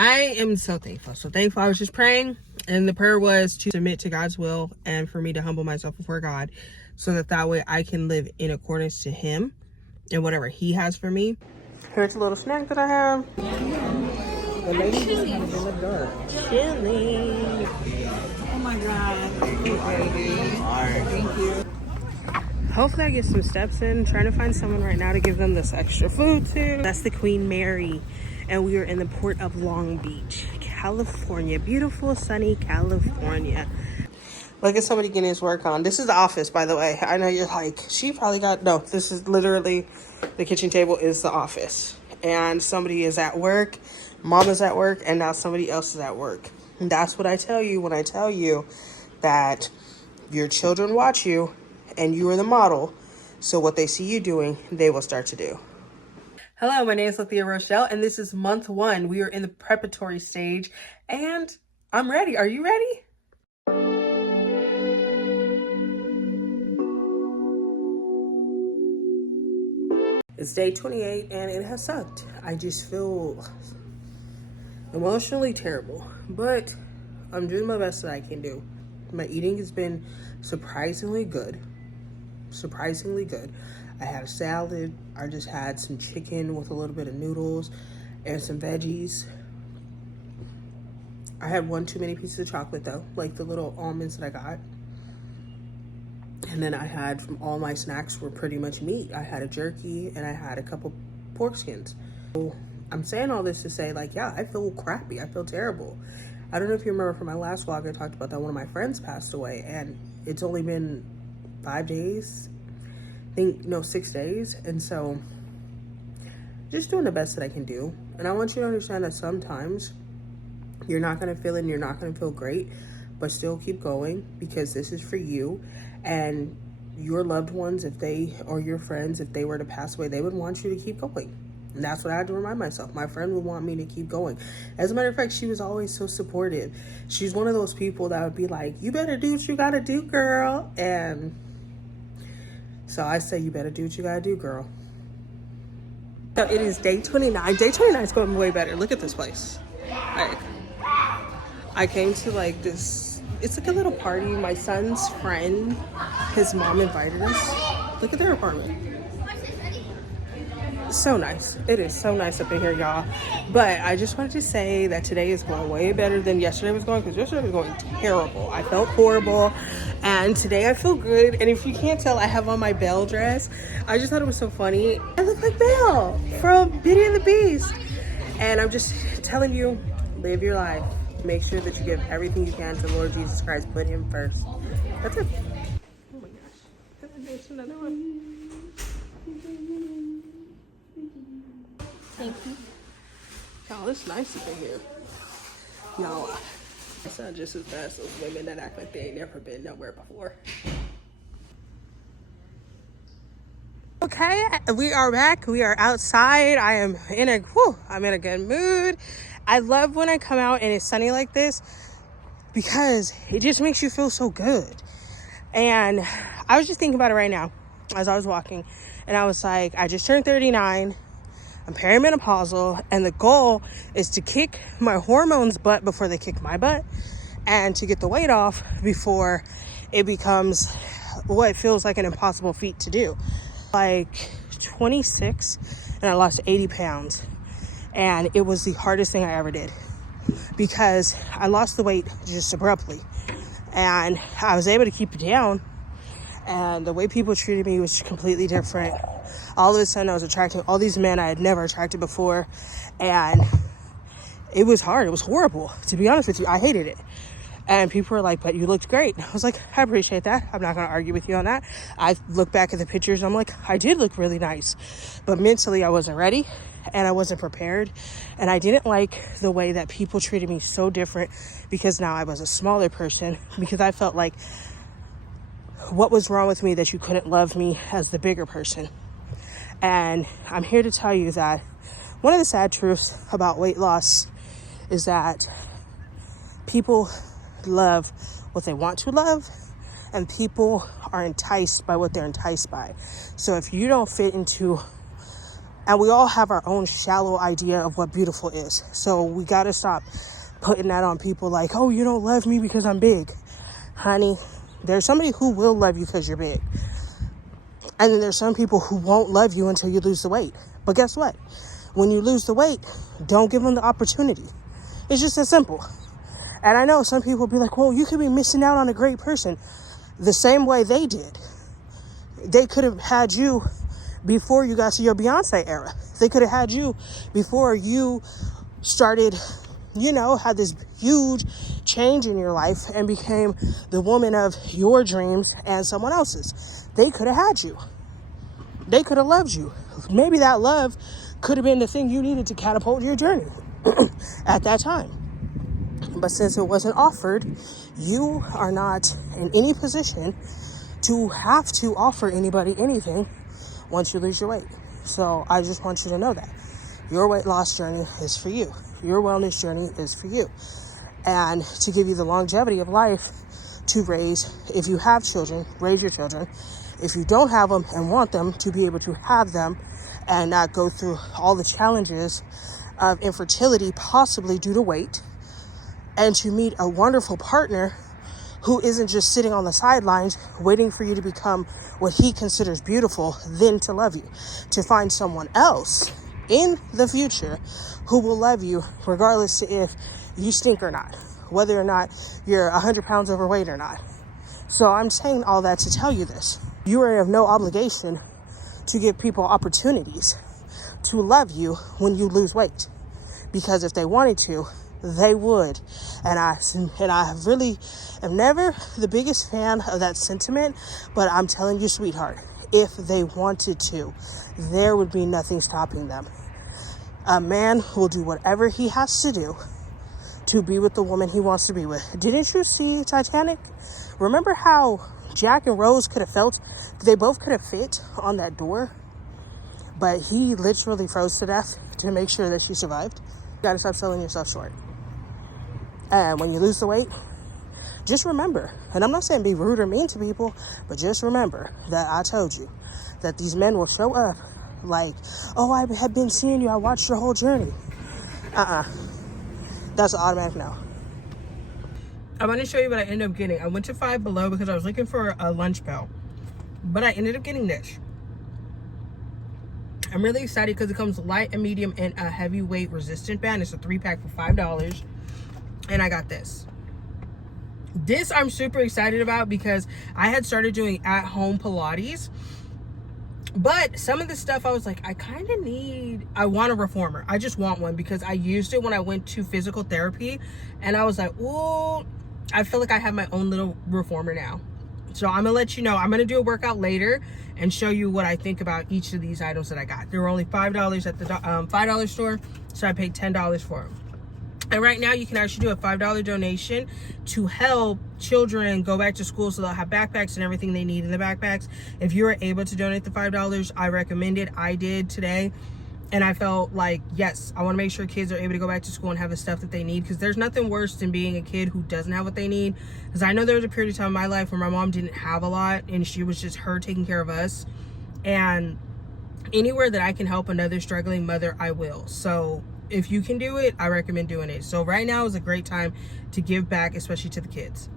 I am so thankful. So thankful. I was just praying, and the prayer was to submit to God's will and for me to humble myself before God so that way I can live in accordance to Him and whatever He has for me. Here's a little snack that I have. The lady just kind of in the dark. Chili. Oh my God. Thank you, baby. Thank you. Hopefully I get some steps in. Trying to find someone right now to give them this extra food to. That's the Queen Mary. And we are in the port of Long Beach, California. Beautiful, sunny California. Look at somebody getting his work on. This is the office, by the way. I know you're like, she probably got, no, this is literally, the kitchen table is the office. And somebody is at work, mom is at work, and now somebody else is at work. And that's what I tell you when I tell you that your children watch you and you are the model. So what they see you doing, they will start to do. Hello, my name is Lethia Rochell, and this is month 1. We are in the preparatory stage, and I'm ready. Are you ready? It's day 28, and it has sucked. I just feel emotionally terrible, but I'm doing my best that I can do. My eating has been surprisingly good. Surprisingly good. I had a salad. I just had some chicken with a little bit of noodles and some veggies. I had one too many pieces of chocolate though, like the little almonds that I got. And then I had, from all my snacks were pretty much meat. I had a jerky and I had a couple pork skins. So I'm saying all this to say, like, yeah, I feel crappy. I feel terrible. I don't know if you remember from my last vlog, I talked about that one of my friends passed away, and it's only been 5 days. I think, no, 6 days. And so just doing the best that I can do. And I want you to understand that sometimes you're not going to feel it and you're not going to feel great, but still keep going, because this is for you and your loved ones. If they, or your friends, if they were to pass away, they would want you to keep going. And that's what I had to remind myself. My friend would want me to keep going. As a matter of fact, she was always so supportive. She's one of those people that would be like, you better do what you gotta do, girl. And so I say, you better do what you gotta do, girl. So it is day 29. Day 29 is going way better. Look at this place. Like, I came to like this, it's like a little party. My son's friend, his mom invited us. Look at their apartment. So nice. It is so nice up in here, y'all. But I just wanted to say that today is going way better than yesterday was going, because yesterday was going terrible. I felt horrible, and today I feel good. And if you can't tell, I have on my Belle dress. I just thought it was so funny. I look like Belle from Beauty and the Beast. And I'm just telling you, live your life. Make sure that you give everything you can to Lord Jesus Christ. Put Him first. That's it. Oh my gosh. There's another one. Thank you. Y'all, it's nice up in here. Y'all, it's not just as bad as those women that act like they ain't never been nowhere before. Okay, we are back. We are outside. I'm in a good mood. I love when I come out and it's sunny like this, because it just makes you feel so good. And I was just thinking about it right now as I was walking, and I was like, I just turned 39. I'm perimenopausal, and the goal is to kick my hormones' butt before they kick my butt, and to get the weight off before it becomes what feels like an impossible feat to do. Like 26, and I lost 80 pounds, and it was the hardest thing I ever did, because I lost the weight just abruptly, and I was able to keep it down, and the way people treated me was completely different. All of a sudden I was attracting all these men I had never attracted before, and it was hard. It was horrible, to be honest with you. I hated it. And people were like, but you looked great. I was like, I appreciate that. I'm not going to argue with you on that. I look back at the pictures, I'm like, I did look really nice, but mentally I wasn't ready, and I wasn't prepared, and I didn't like the way that people treated me so different, because now I was a smaller person, because I felt like, what was wrong with me that you couldn't love me as the bigger person? And I'm here to tell you that one of the sad truths about weight loss is that people love what they want to love, and people are enticed by what they're enticed by. So if you don't fit into And we all have our own shallow idea of what beautiful is. So we got to stop putting that on people like, oh, you don't love me because I'm big. Honey, there's somebody who will love you because you're big. And then there's some people who won't love you until you lose the weight. But guess what? When you lose the weight, don't give them the opportunity. It's just that simple. And I know some people will be like, well, you could be missing out on a great person. The same way they did. They could have had you before you got to your Beyonce era. They could have had you before you started, had this huge change in your life and became the woman of your dreams and someone else's. They could have had you. They could have loved you. Maybe that love could have been the thing you needed to catapult your journey at that time. But since it wasn't offered, you are not in any position to have to offer anybody anything once you lose your weight. So I just want you to know that your weight loss journey is for you. Your wellness journey is for you. And to give you the longevity of life to raise, if you have children, raise your children. If you don't have them and want them, to be able to have them and not go through all the challenges of infertility, possibly due to weight, and to meet a wonderful partner who isn't just sitting on the sidelines waiting for you to become what he considers beautiful, then to love you. To find someone else in the future who will love you regardless to if you stink or not, whether or not you're 100 pounds overweight or not. So I'm saying all that to tell you this. You are of no obligation to give people opportunities to love you when you lose weight. Because if they wanted to, they would. And I really am never the biggest fan of that sentiment, but I'm telling you, sweetheart, if they wanted to, there would be nothing stopping them. A man will do whatever he has to do to be with the woman he wants to be with. Didn't you see Titanic? Remember how Jack and Rose could have felt? They both could have fit on that door, but he literally froze to death to make sure that she survived. You gotta stop selling yourself short. And when you lose the weight, just remember, and I'm not saying be rude or mean to people, but just remember that I told you that these men will show up like, oh, I have been seeing you, I watched your whole journey. That's an automatic no. I'm going to show you what I ended up getting. I went to Five Below because I was looking for a lunch bell, but I ended up getting this. I'm really excited because it comes light and medium and a heavyweight resistant band. It's a 3-pack for $5. And I got this. This I'm super excited about because I had started doing at-home Pilates. But some of the stuff I was like, I want a reformer. I just want one because I used it when I went to physical therapy. And I was like, oh, I feel like I have my own little reformer now. So I'm going to let you know. I'm going to do a workout later and show you what I think about each of these items that I got. They were only $5 at the $5 store. So I paid $10 for them. And right now you can actually do a $5 donation to help children go back to school so they'll have backpacks and everything they need in the backpacks. If you are able to donate the $5, I recommend it. I did today. And I felt like, yes, I want to make sure kids are able to go back to school and have the stuff that they need, because there's nothing worse than being a kid who doesn't have what they need. Because I know there was a period of time in my life where my mom didn't have a lot and she was just her taking care of us. And anywhere that I can help another struggling mother, I will. So if you can do it, I recommend doing it. So right now is a great time to give back, especially to the kids.